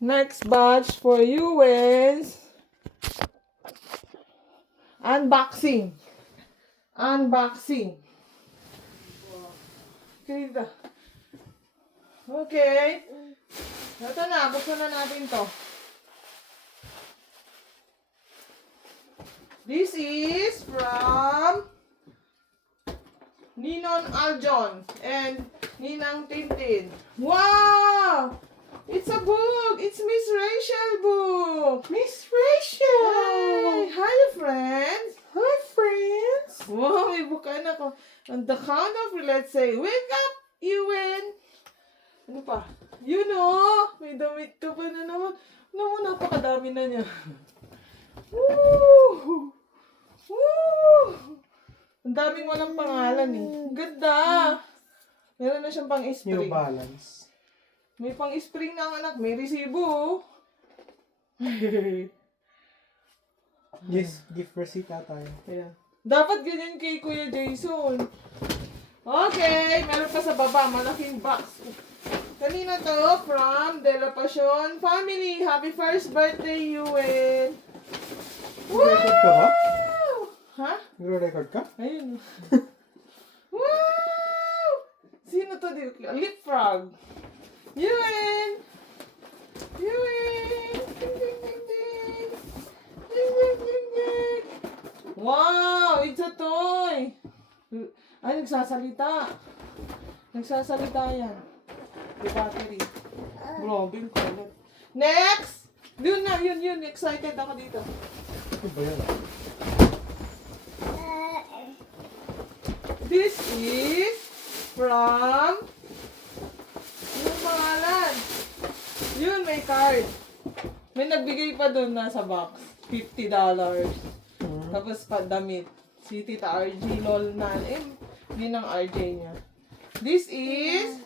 Next batch for you is unboxing. Unboxing. Kita. Okay. Ito na, buksan na natin to. This is from Ninon Aljon and Ninang Tintin. Wow! It's a book! It's Miss Rachel book! Miss Rachel! Hi, friends! Hi, friends! Wow, may bukan ako. On the count of, let's say, wake up, Ewan! Ano pa? You know, may damit ka pa na naman. Naman, napakadami na niya. Woo! Woo! Ang daming walang pangalan eh. Ganda! Meron na siyang pang-spring. New Balance. May pang-spring na ang anak. May resibo. Yes, gift receipt tayo. Ayan. Dapat ganyan kay Kuya Jason. Okay, meron pa sa baba. Malaking box. Kanina to, from De La Pasión family. Happy first birthday, Ewan. Nag-record ka ba? Ha? Nag-record ka? Ayun. Wow! Sino to? Leapfrog. Ewan! Ewan! Ding, ding, ding, ding. Ding, ding, ding, ding. Wow! It's a toy! Ay, nagsasalita. Nagsasalita yan. May battery. Grabe, yung kalat. Next! Yun na, yun. Excited ako dito. Ano ba yan? This is from... Anong pangalan? Yun, may card. May nagbigay pa doon nasa box. $50. Tapos pa damit. Si Tita RG, lol na. Hindi ng RJ niya. This is...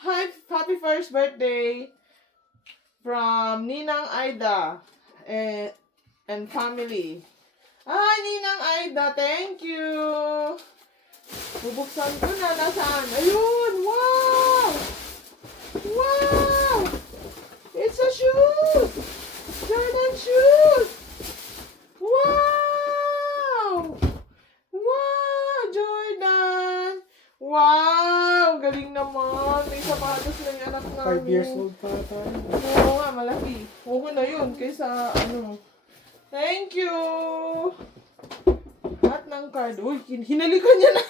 Happy first birthday from Ninang Aida and family. Hi, Ninang Aida. Thank you. Bubuksan ko na. Nasaan? Ayun! Wow! Wow! It's a shoes! Jordan shoes! Wow! Wow! Jordan! Wow! Galing naman. May sapatos na yung anak namin. 5 years old pa tayo. Oo nga, malaki. Okay na yun. Kaysa ano. Thank you! At ng card. Uy, hinalikan niya na.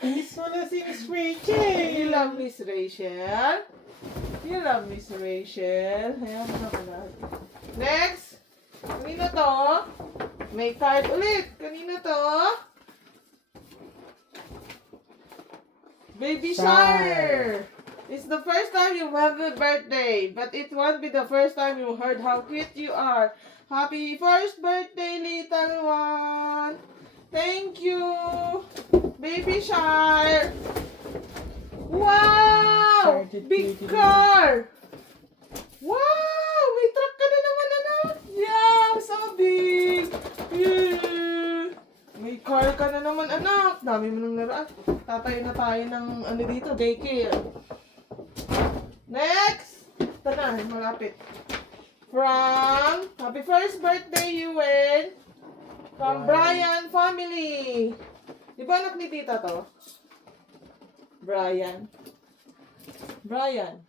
Miss mo na si Miss Rachel! You love Miss Rachel. You love Miss Rachel. Ayan na pala. Next. Kanina to. May card ulit. Kanina to. Baby shower. It's the first time you have a birthday, but it won't be the first time you heard how cute you are. Happy first birthday, little one. Thank you. Baby shower. Wow! Big car! Wow! May truck ka na naman, anak! Yeah! So big! Yeah. May car ka na naman, anak! Dami mo nang naraan. Tatayo na tayo ng ano dito, daycare. Next! Ito na, malapit. From Happy first birthday, Ewan! From Brian family! Di ba anak ni tita to? Brian. Brian.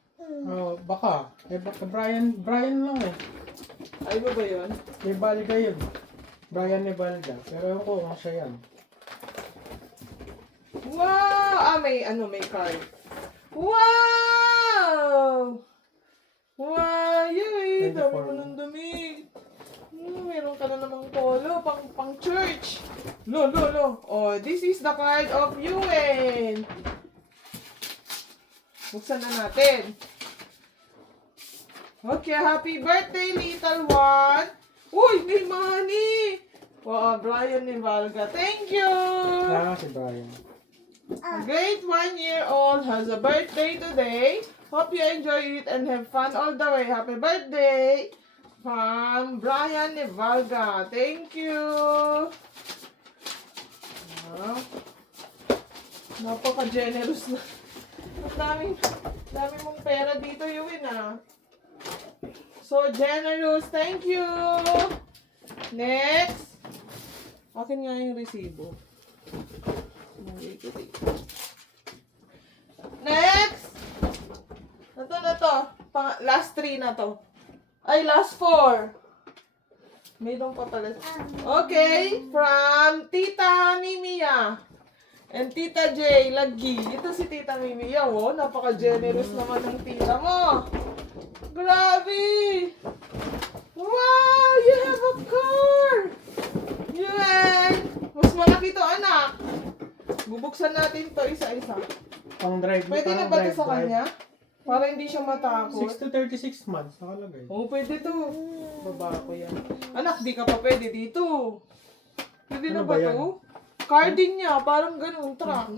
Oh, baka. Baka Brian lang eh. Ay ba yun? Nebalga yun. Brian Nebalga. Pero ako kung siya yan. Wow! May card. Wow! Wow! Yay! Dami mo ng dumi. Meron ka na namang polo. Pang church. Lo. Oh, this is the card of Ewan. Buksan na natin. Okay, happy birthday, little one. Uy, may money. Wow, Brian Nevalga. Thank you. Si Brian. A great 1-year-old has a birthday today. Hope you enjoy it and have fun all the way. Happy birthday from Brian Nevalga. Thank you. Napaka-generous na. Ang daming mong pera dito, Ewan, ah. So generous. Thank you. Next. Akin nga yung resibo. Next. Ito na to. Last 3 na to. Ay, last 4. Mayroon pa pala. Okay. From Tita Mimia. And Tita J. Lagi. Ito si Tita Mimia. Oh, napaka-generous naman ng tita mo. Grabe. Wow, you have a car. Yun. Mas malaki to, anak. Bubuksan natin to isa-isa. Pang drive. Pwede na ba to sa kanya? Para hindi siya matakot. 6 to 36 months nakalagay. Oo, pwede to. Baba ko yan. Anak, di ka pa pwede dito. Pwede na Ano ba ba yan? to? Car din niya, parang ganun, truck.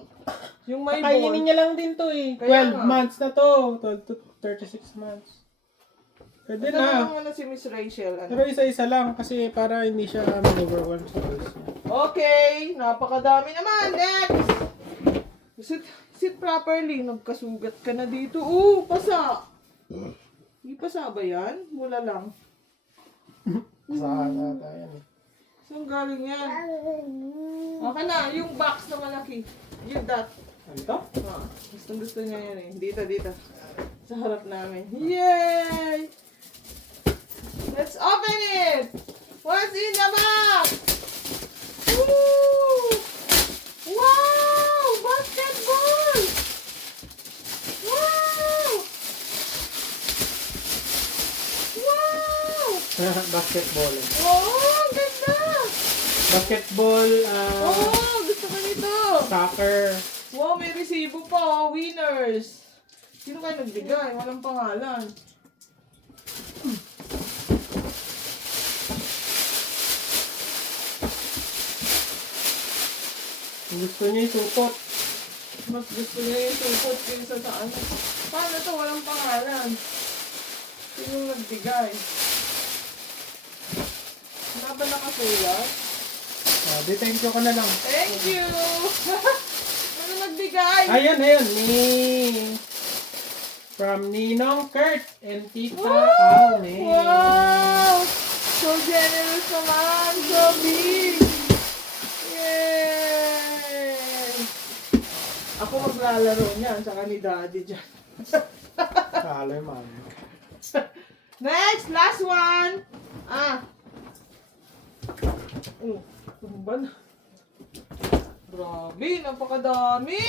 Yung may Kainin ball. niya lang din to eh. Kaya 12 nga. months na to. 12 to 36 months. Pwede Ito na. naman si Miss Rachel. Ano? Pero isa-isa lang kasi para hindi siya overwhelmed sa voice niya. Okay, napakadami naman. Next! Sit properly. Nagkasugat ka na dito. Pasa. Hindi pasa ba yan? Wala lang. Saan ata yan eh. Saan galing yan? Okay na, yung box na malaki. Give that. Ano to? Gusto niya yan eh. Dito. Sa harap namin. Yay! Let's open it! What's in the box? Woo! Wow! Basketball! Wow! Wow! Basketball. Oh, ang ganda! Basketball, Gusto ko nito! soccer. Wow, may resibo pa. Winners! Sino kayo nagbigay? Walang pangalan. Gusto niya yung supot. Mas gusto niya yung supot kaysa sa ano. Paano to? Walang pangalan. Sino nagbigay? Wala ba nakasulat? Thank you ko na lang. Thank you! Ano nagbigay? Ayun. From Ninong Kurt and Tita Wow! Alme. Wow! So generous naman! So big! Yay! Ako maglalaro niyan, tsaka ni Daddy dyan. Kala man. Next! Last one! Tumba na. Grabe, napakadami!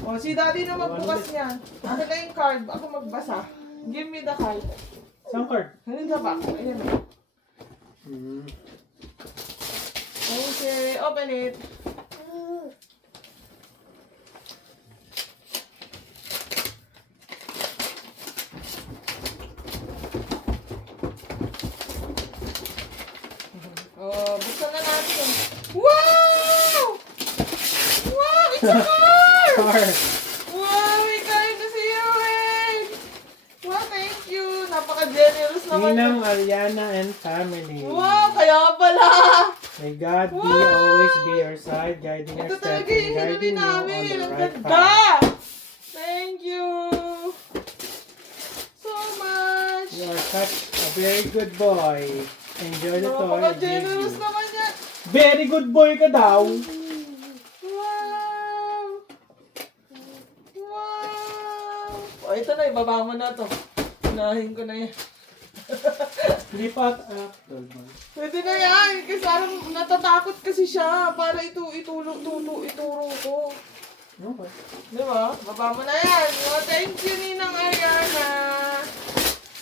O, si Daddy na magbukas niyan. Ako na yung card, ako magbasa. Give me the card. Saan card? Ano na ba? Ayan na. Okay, open it. Buksan na natin. Wow! Wow, it's a car! Car. Wow, may kain na si Ewan! Wow, thank you! Napaka-generous naman. Ninang, Ariana, and family. Wow, kaya pala! May God be Wow! always be your side, guiding your Ito steps talaga and yung hinuli guiding you on namin. the Ang right ganda! path. Thank you! So much! You are such a very good boy. Enjoy the toy I gave Napaka-generous you. naman yan! Very good boy ka daw. Wow! Wow! O, ito na, ibaba mo na to. Unahin ko na yan. Hindi pa 12 months. Pwede na yan, kasi parang natatakot kasi siya para ituro ko. Okay. Di ba? Baba mo na yan. Oh, thank you, Ninang Ariana.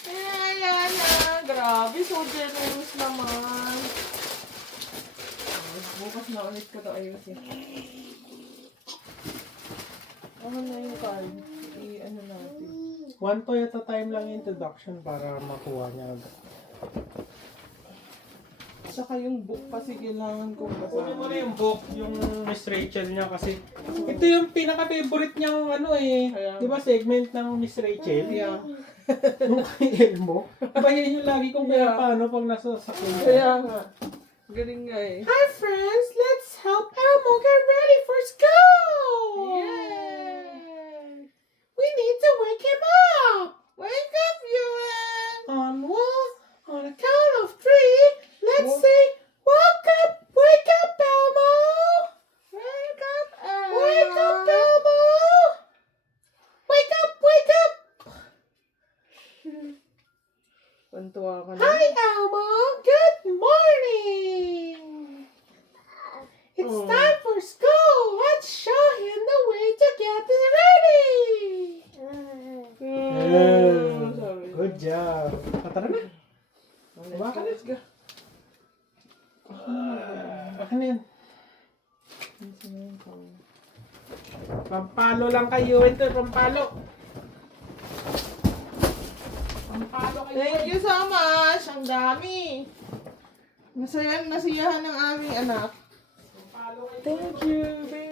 Ariana. Grabe, so generous naman. Bukas na ulit ko to ayusin. Ano na yung card? I-ano natin. One toy at a time lang yung introduction para makuha niya agad. Saka yung book kasi kailangan kong Kunin mo na basahin. yung book, yung Miss Rachel niya kasi ito yung pinaka-favorite niyang ano eh. Kaya- Di ba segment ng Miss Rachel? Yeah. Yung kay Elmo. Diba yun yung lagi kong Yeah. paano pag nasa sakyan. Kaya nga. Galing nga eh. Hi friends! Let's help Elmo get ready for school! Yay! We need to wake him up! Wake up, Yuen! Pantuwa ka na. Hi, Elmo! Good morning! It's Oh. time for school! Let's show him the way to get ready! Sabi. Good job! Tara na! Baka na. Let's go. Ano yan? Pampalo lang kayo. Ito, pampalo. Pampalo kayo. Thank you so much. Ang dami. Nasiyahan ng aming anak. Pampalo kayo. Thank you, baby.